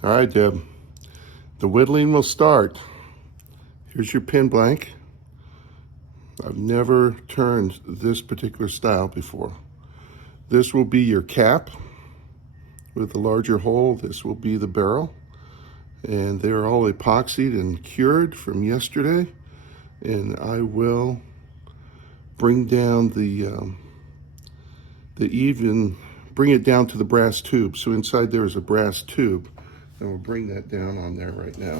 All right, Deb. The whittling will start. Here's your pin blank. I've never turned this particular style before. This will be your cap with a larger hole. This will be the barrel. And they're all epoxied and cured from yesterday. And I will bring down bring it down to the brass tube. So inside there is a brass tube. And we'll bring that down on there right now.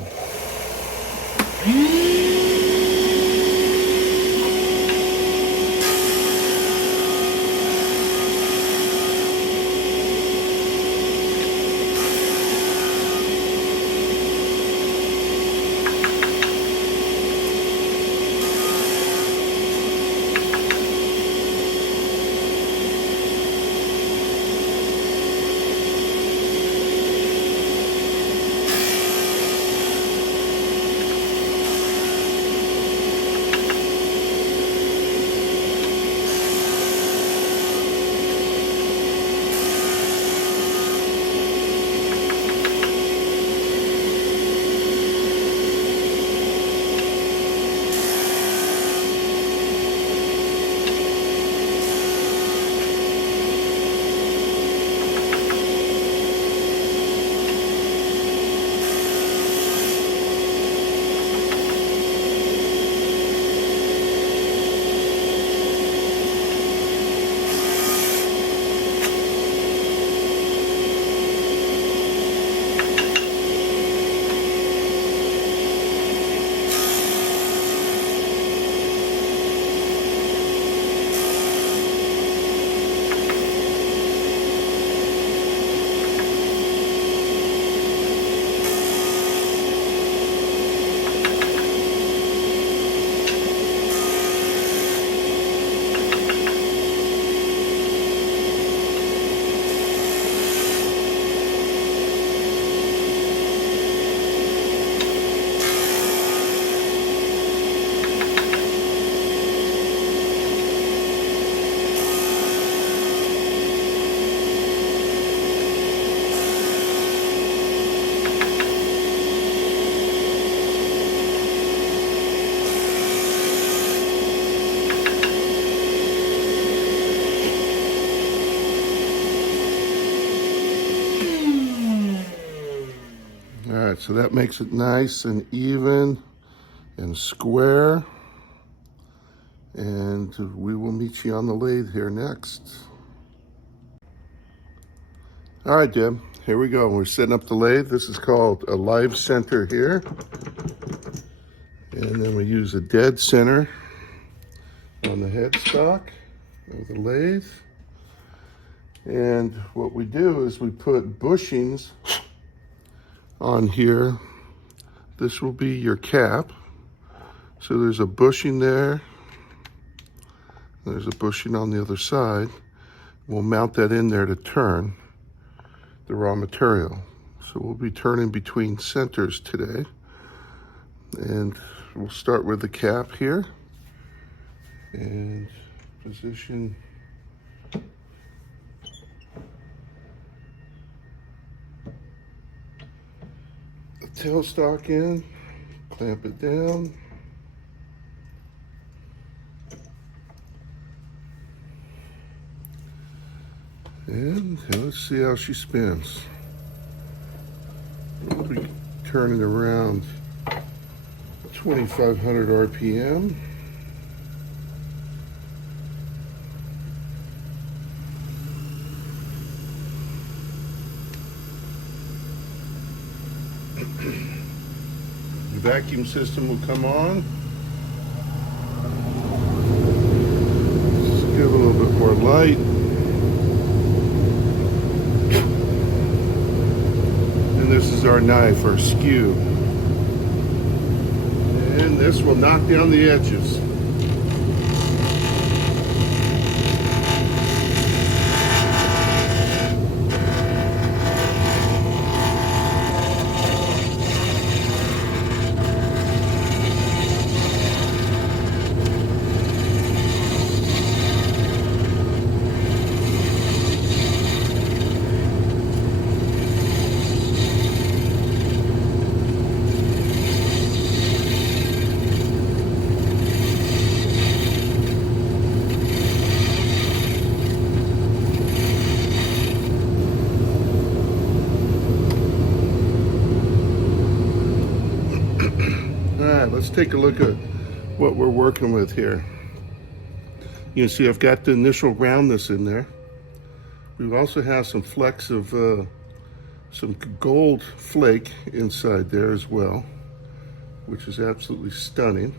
All right, so that makes it nice and even and square. And we will meet you on the lathe here next. All right, Deb, here we go. We're setting up the lathe. This is called a live center here. And then we use a dead center on the headstock of the lathe. And what we do is we put bushings on here. This will be your cap. So there's a bushing there. There's a bushing on the other side. We'll mount that in there to turn the raw material. So we'll be turning between centers today. And we'll start with the cap here. And position the tailstock in, clamp it down. And let's see how she spins. We'll be turning around 2,500 RPM. The vacuum system will come on. Just give a little bit more light. And this is our knife, our skew. And this will knock down the edges. let's take a look at what we're working with here. You can see I've got the initial roundness in there. We also have some flecks of some gold flake inside there as well, which is absolutely stunning.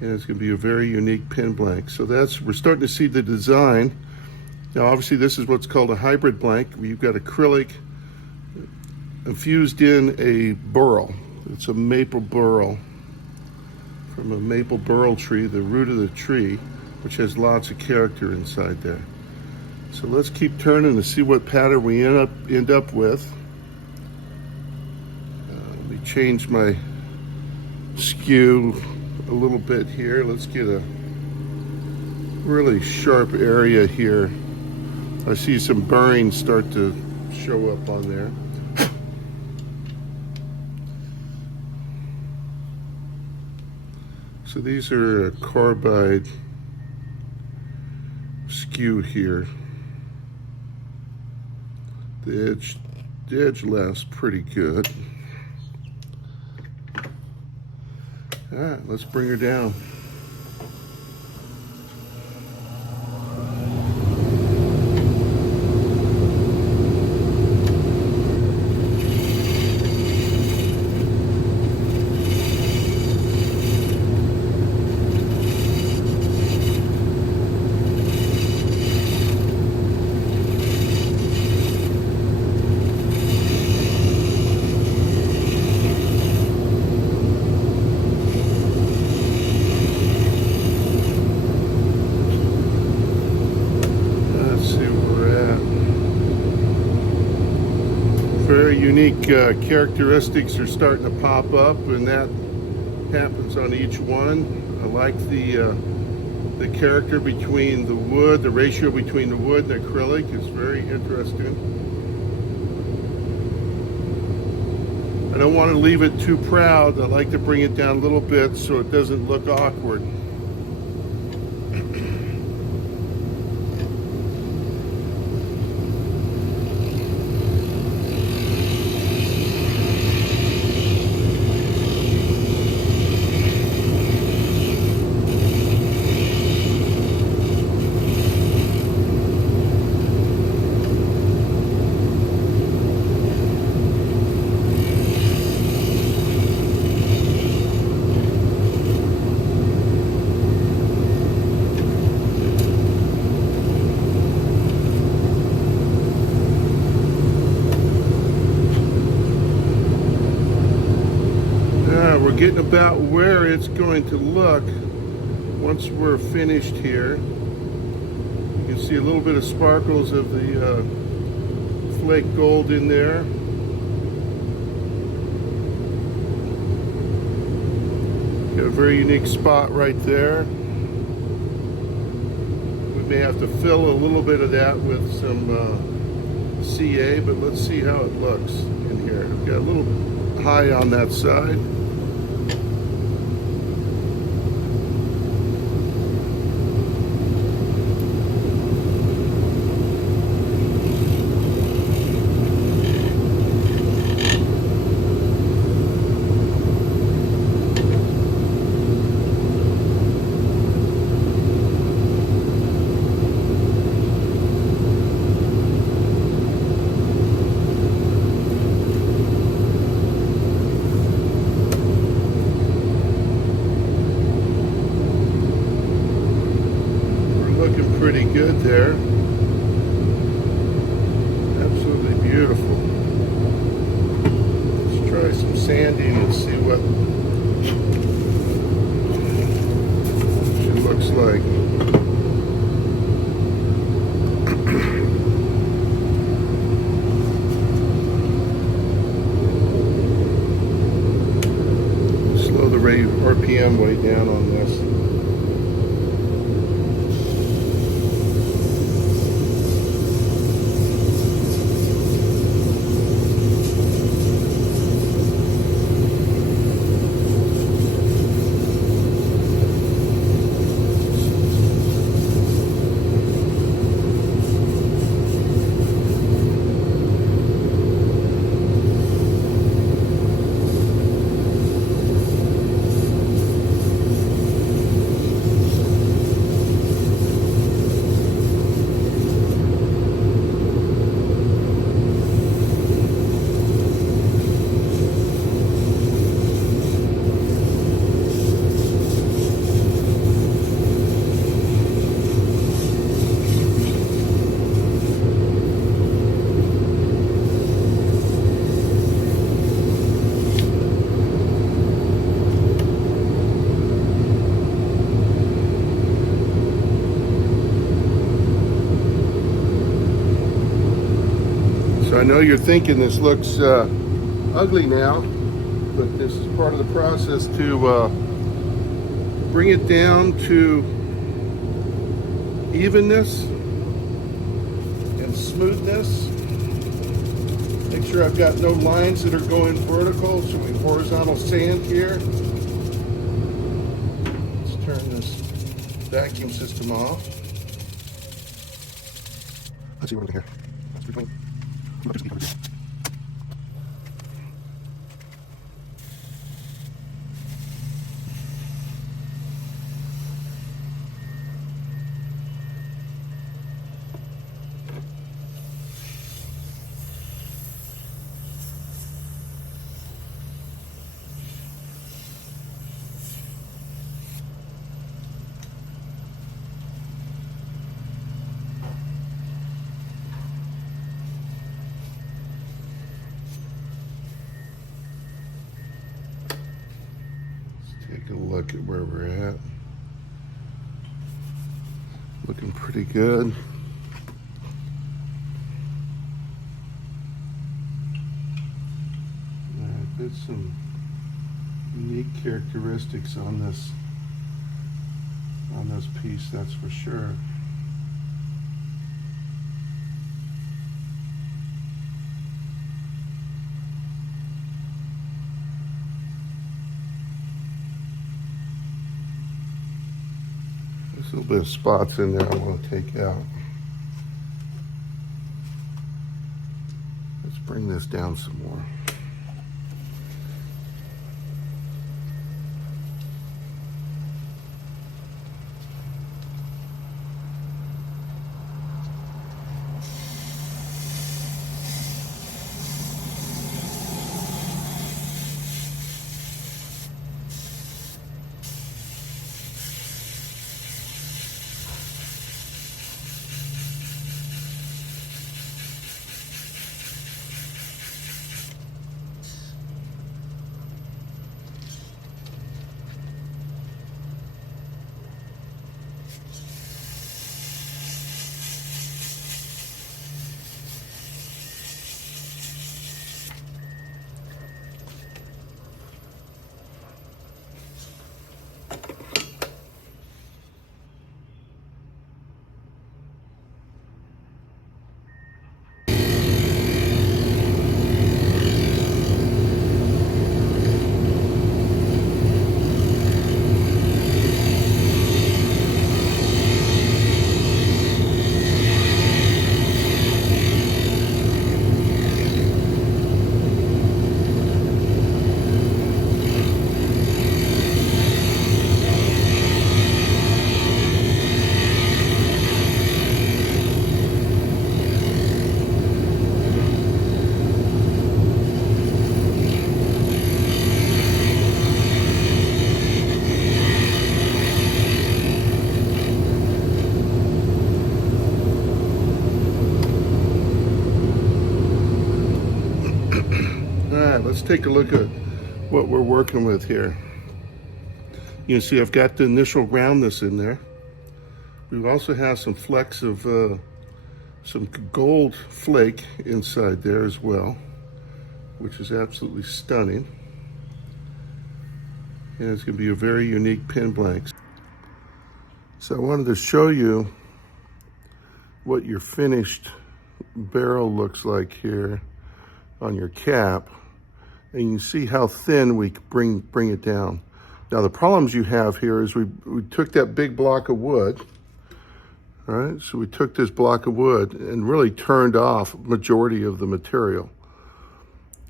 And it's going to be a very unique pin blank. So we're starting to see the design. Now obviously this is what's called a hybrid blank, where you've got acrylic infused in a burl. It's a maple burl from a maple burl tree, the root of the tree, which has lots of character inside there. So let's keep turning to see what pattern we end up with. Let me change my skew a little bit here. Let's get a really sharp area here. I see some burring start to show up on there. So these are a carbide skew here. The edge lasts pretty good. All right, let's bring her down. Very unique characteristics are starting to pop up, and that happens on each one. I like the character between the wood, the ratio between the wood and acrylic is very interesting. I don't want to leave it too proud. I like to bring it down a little bit so it doesn't look awkward. We're getting about where it's going to look once we're finished here. You can see a little bit of sparkles of the flake gold in there. Got a very unique spot right there. We may have to fill a little bit of that with some CA, but let's see how it looks in here. We've got a little high on that side. Pretty good there. Absolutely beautiful. Let's try some sanding and see what it looks like. Slow the RPM way down on this. I know you're thinking this looks ugly now, but this is part of the process to bring it down to evenness and smoothness. Make sure I've got no lines that are going vertical, so we have horizontal sand here. Let's turn this vacuum system off. Let's see what we're here. That's pretty clean. Take a look at where we're at. Looking pretty good. There's some unique characteristics on this piece, that's for sure. There's a little bit of spots in there I want to take out. Let's bring this down some more. Let's take a look at what we're working with here. You can see I've got the initial roundness in there. We also have some flecks of some gold flake inside there as well, which is absolutely stunning. And it's going to be a very unique pin blank. So I wanted to show you what your finished barrel looks like here on your cap. And you can see how thin we bring it down. Now the problems you have here is we took that big block of wood, all right? So we took this block of wood and really turned off majority of the material.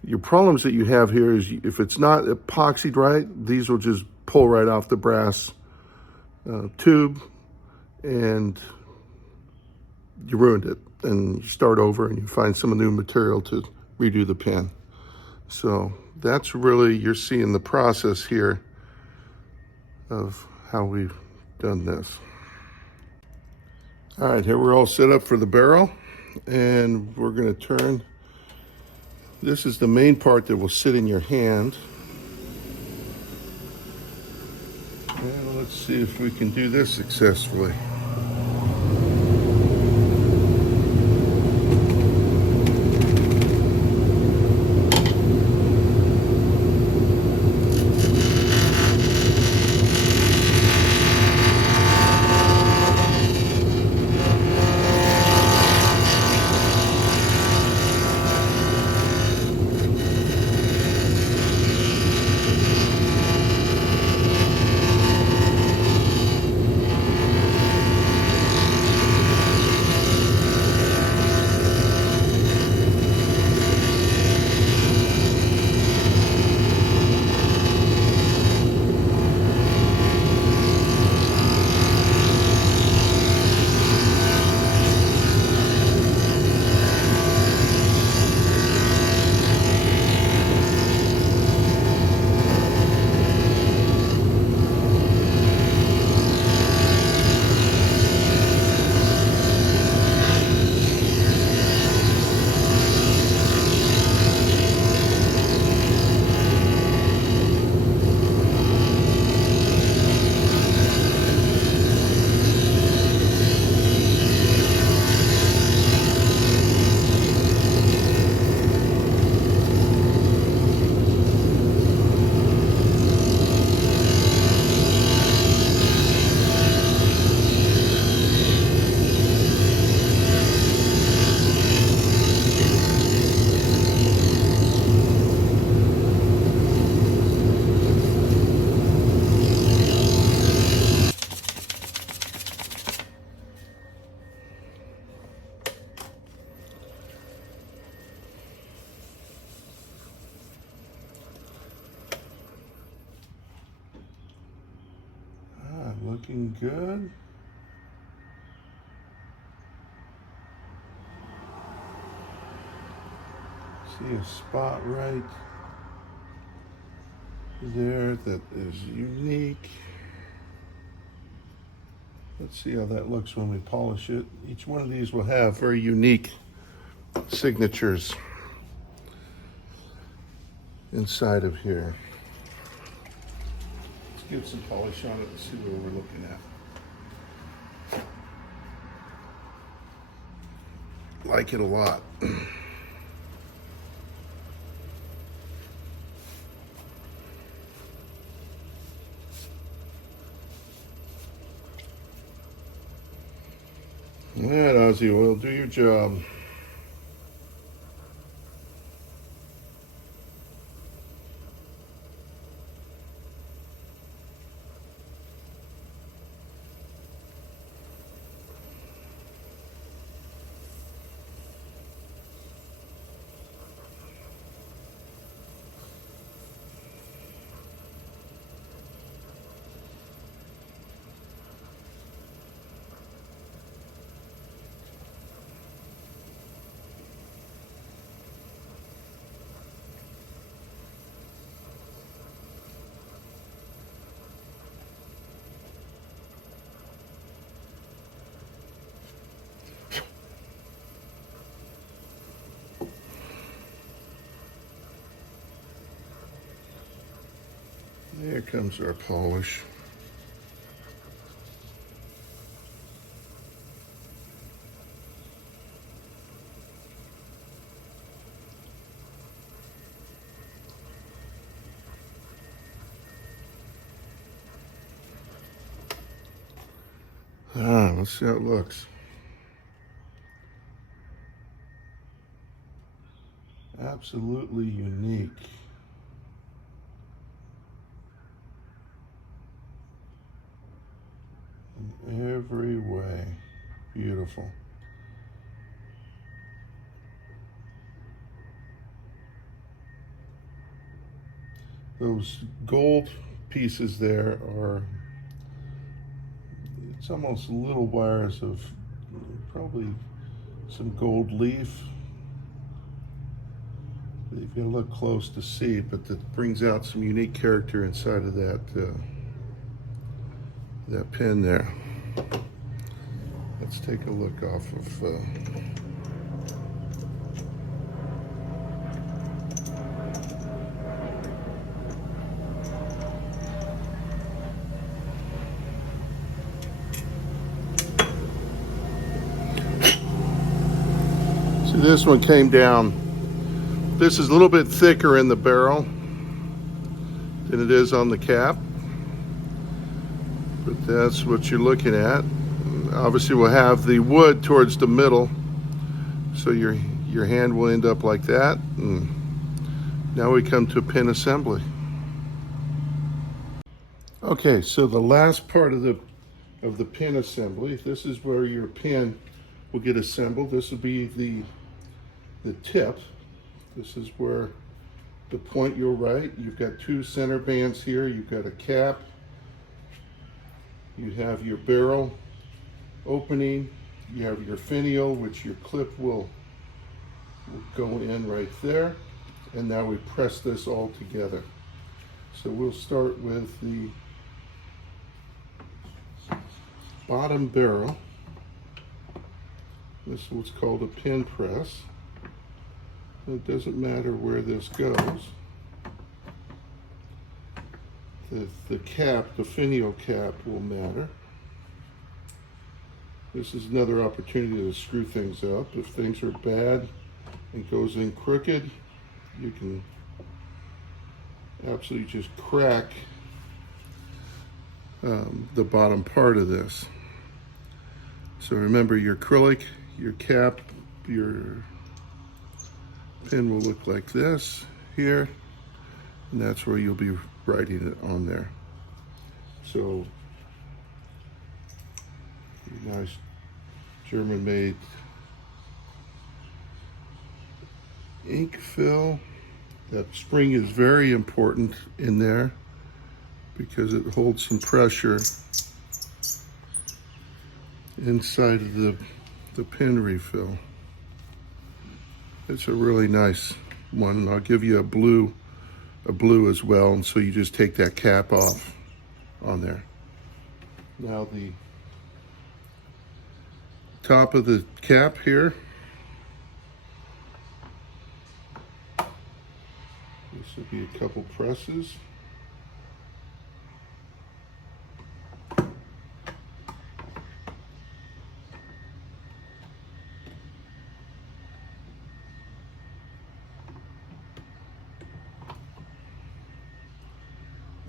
Your problems that you have here is if it's not epoxied right, these will just pull right off the brass tube and you ruined it. And you start over and you find some new material to redo the pin. So that's really, you're seeing the process here of how we've done this. All right, here we're all set up for the barrel, and we're gonna turn. This is the main part that will sit in your hand. And let's see if we can do this successfully. looking good. See a spot right there that is unique. Let's see how that looks when we polish it. Each one of these will have very unique signatures inside of here. Let's get some polish on it and see what we're looking at. Like it a lot. All right, Aussie Oil, do your job. There comes our polish. Let's see how it looks. Absolutely unique. In every way. Beautiful. Those gold pieces there are, it's almost little wires of probably some gold leaf. You've got to look close to see, but that brings out some unique character inside of that that pin there. Let's take a look off of see, this one came down. This is a little bit thicker in the barrel than it is on the cap, but that's what you're looking at. Obviously we'll have the wood towards the middle, so your hand will end up like that. And now we come to pin assembly. Okay, so the last part of the pin assembly, this is where your pin will get assembled. This will be the tip. This is where the point you'll write. You've got two center bands here. You've got a cap. You have your barrel opening. You have your finial, which your clip will go in right there. And now we press this all together. So we'll start with the bottom barrel. This is what's called a pin press. It doesn't matter where this goes. The cap, the finial cap, will matter. This is another opportunity to screw things up. If things are bad and goes in crooked, you can absolutely just crack the bottom part of this. So remember, your acrylic, your cap, your pin will look like this here, and that's where you'll be writing it on there. So nice German-made ink fill. That spring is very important in there because it holds some pressure inside of the pin refill. It's a really nice one. I'll give you a blue as well, and so you just take that cap off on there. Now the top of the cap here, this will be a couple presses.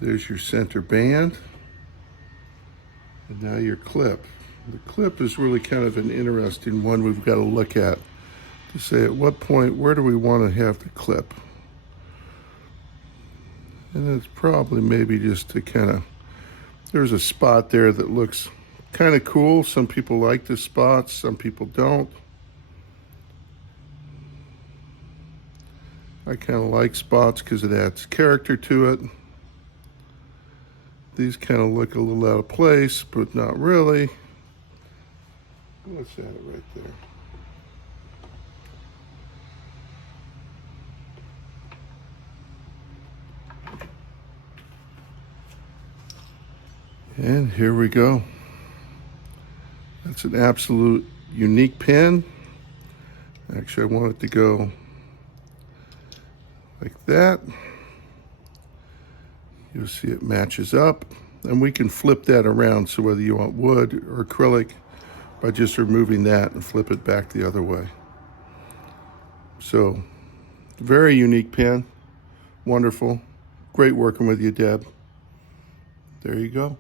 There's your center band. And now your clip. The clip is really kind of an interesting one we've got to look at to say at what point, where do we want to have the clip? And it's probably maybe just to kind of, there's a spot there that looks kind of cool. Some people like the spots, some people don't. I kind of like spots because it adds character to it. These kind of look a little out of place, but not really. Let's add it right there. And here we go. That's an absolute unique pin. Actually, I want it to go like that. You'll see it matches up, and we can flip that around, so whether you want wood or acrylic, by just removing that and flip it back the other way. So, very unique pen, wonderful. Great working with you, Deb. There you go.